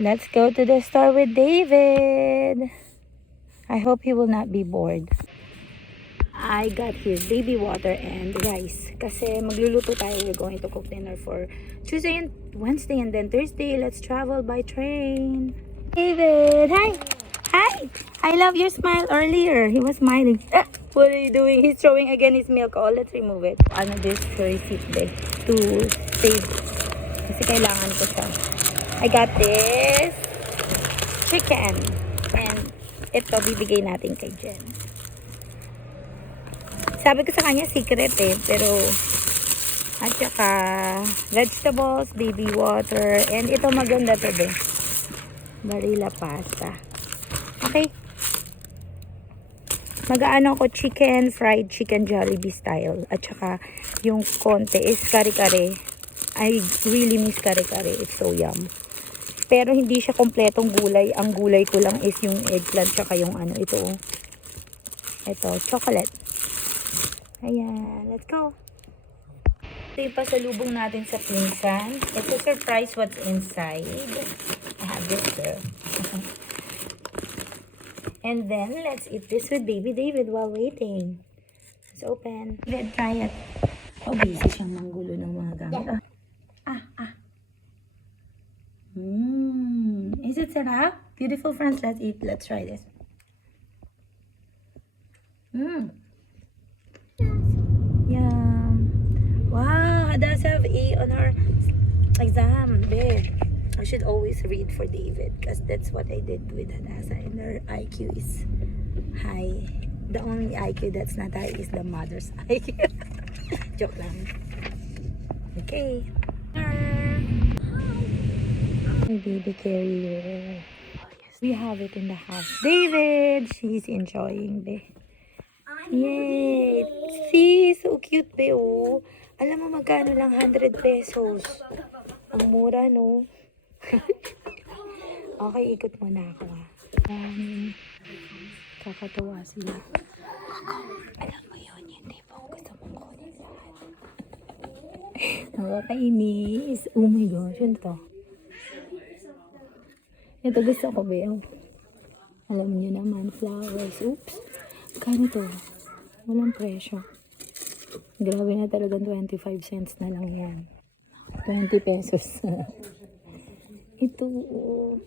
Let's go to the store with David. I hope he will not be bored. I got his baby water and rice. Kasi magluluto tayo. We're going to cook dinner for Tuesday and Wednesday and then Thursday. Let's travel by train. David, hi! Hi! I love your smile earlier. He was smiling. What are you doing? He's throwing again his milk. Oh, let's remove it. Ano this receipt day to save. Kasi kailangan ko siya. I got this chicken. And ito bibigay natin kay Jen. Sabi ko sa kanya secret eh. Pero at saka vegetables, baby water. And ito maganda to be. Barilla pasta. Okay. Mag-aano ko chicken, fried chicken Jollibee style. At saka yung konti is kare-kare. I really miss kare-kare. It's so yum. Pero hindi siya kompletong gulay. Ang gulay ko lang is yung eggplant tsaka yung ano ito. Ito, chocolate. Ayan, let's go. Ito yung pasalubong natin sa pinsan. Ito surprise what's inside. I have this girl. And then, let's eat this with baby David while waiting. Let's open. Let's try it. Oh, busy siyang manggulo ng mga gamit. Is it sarap? Beautiful friends, let's eat. Let's try this. Yum. Wow, Hadass have A on her exam. Babe, I should always read for David because that's what I did with Hadassah and her IQ is high. The only IQ that's not high is the mother's IQ. Joke lang. Okay. My baby carrier. Oh, yes. We have it in the house. David! She's enjoying, babe. Yay! See? So cute, babe. Oh. Alam mo magkano lang? 100 pesos. Ang mura, no? Okay, ikot muna ako, ha. Kakatuwa sila. Alam mo yun, yung tipo gusto mong kunin lahat. Nakakainis. Oh my gosh, yun to. Ito gusto ko, babe. Alam niyo naman, flowers. Oops. Kano to? Walang presyo. Grabe na talagang 25 cents na lang yan. 20 pesos. Ito, oh.